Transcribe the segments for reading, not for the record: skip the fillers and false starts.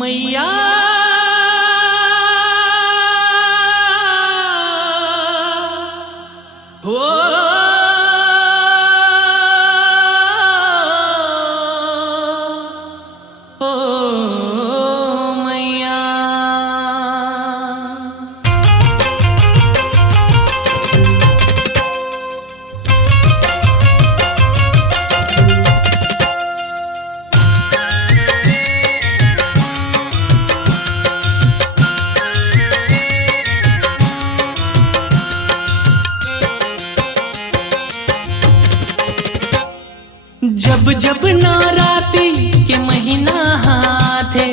मैया हो मैया। जब जब नवरात्रि के महीना हाथे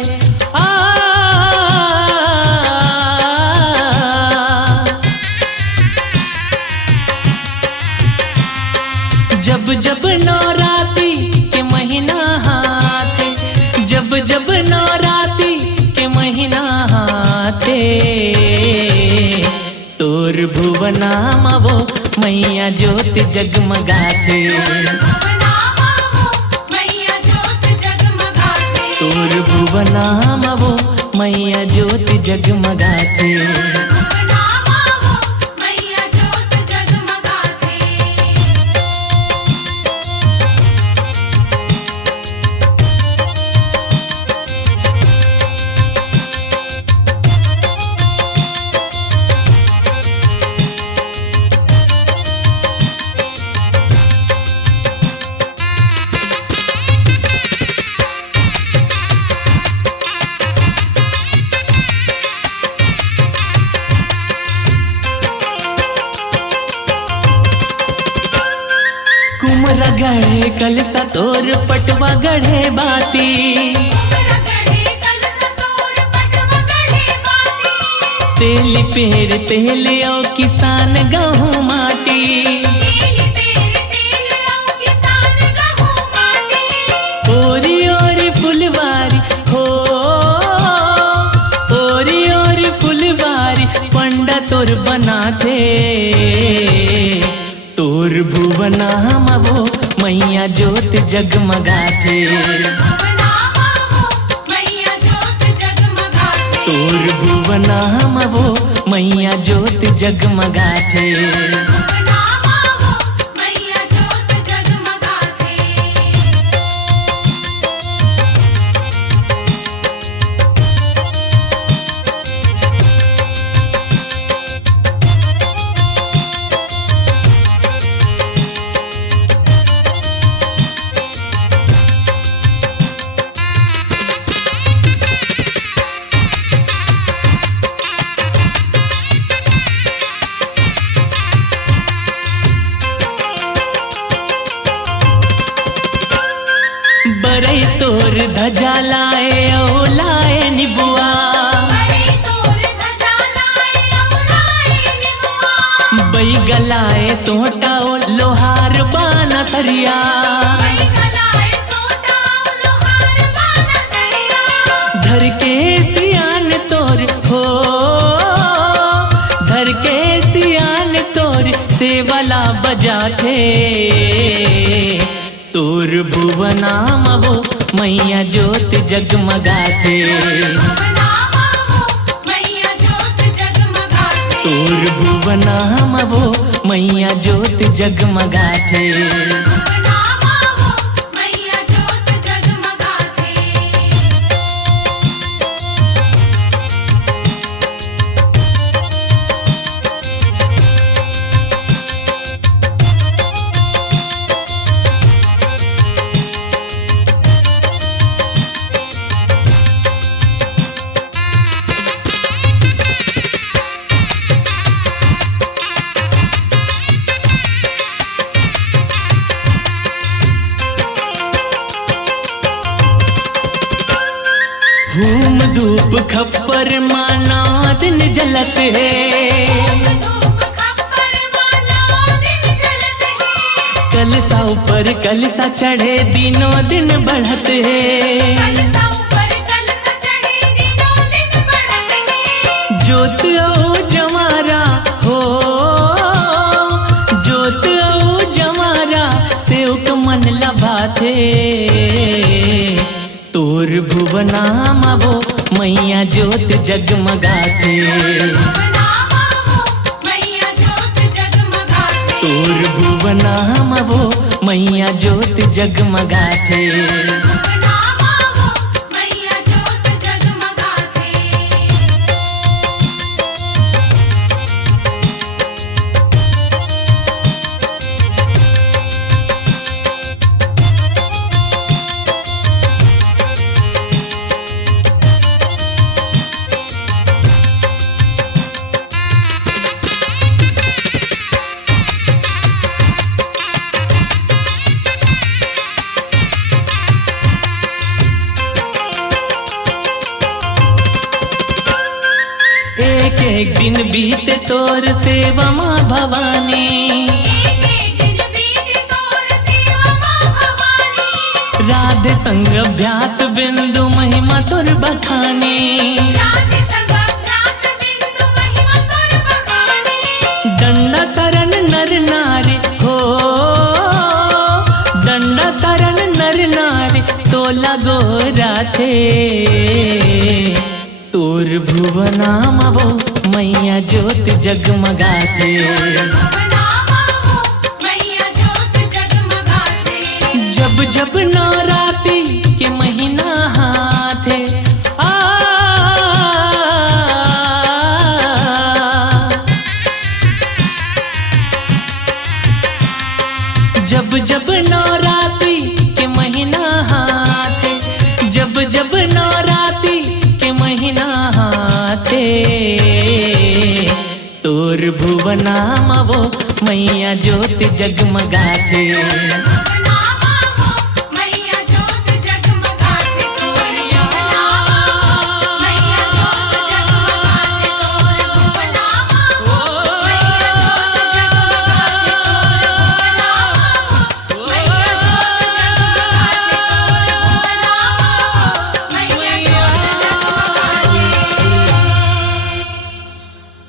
जब जब नवरात्रि के महीना हाथे जब जब नवरात्रि के महीना हाथे तोर भुवना मवो मैया ज्योत जगमगाथे तोर भुवना मवो मैया ज्योत जगमगाथे। कुमरा गढ़े कलसा तोर पटवा गढ़े बाती तेल पेर तेल ओ किसान गहूँ माटी ओरी ओरी फुलवारी हो ओरी ओरी फुलवारी पंडा तोर बनाथे तोर भुवना मवो मैया ज्योत जगमगाथे तोर भुवना मवो मैया ज्योत जगमगाथे। बरई तोर धजा लाए ओ लाए निबुआ बई गलाए सोटा ओ लोहार बाना सरिया धर के सियान तोर हो धर के सियान तोर सेवला बजाथे तोर भुवना मवो मैया ज्योत जगमगाथे तोर भुवना मवो मैया ज्योत जगमगाथे। धूम धूप खप्पर माना दिन जलत है कलसा ऊपर कलसा चढ़े दिनों दिन बढ़त है ज्योत ओ जमारा हो ज्योत ओ जमारा से उक मन लभाथे तोर भुवना मवो मैया ज्योत जगमगाथे। तोर भुवनाम वो मैया ज्योत जगमगाथे। एक दिन बीते तोर सेवा माँ भवानी। राधे संग अभ्यास बिंदु महिमा तोर बखानी। दंडा शरण नर नारी हो, दंडा शरण नर नारी तोला गोरा थे। तोर भुवनाम वो मैया ज्योत जगमगाथे। जब जब नवरात्रि के महीना हाथे जब जब नवरात्रि के महीना हाथे, जब जब नवरात्रि के महीना हाथे। तोर भुवनाम वो मैया ज्योत जगमगाथे।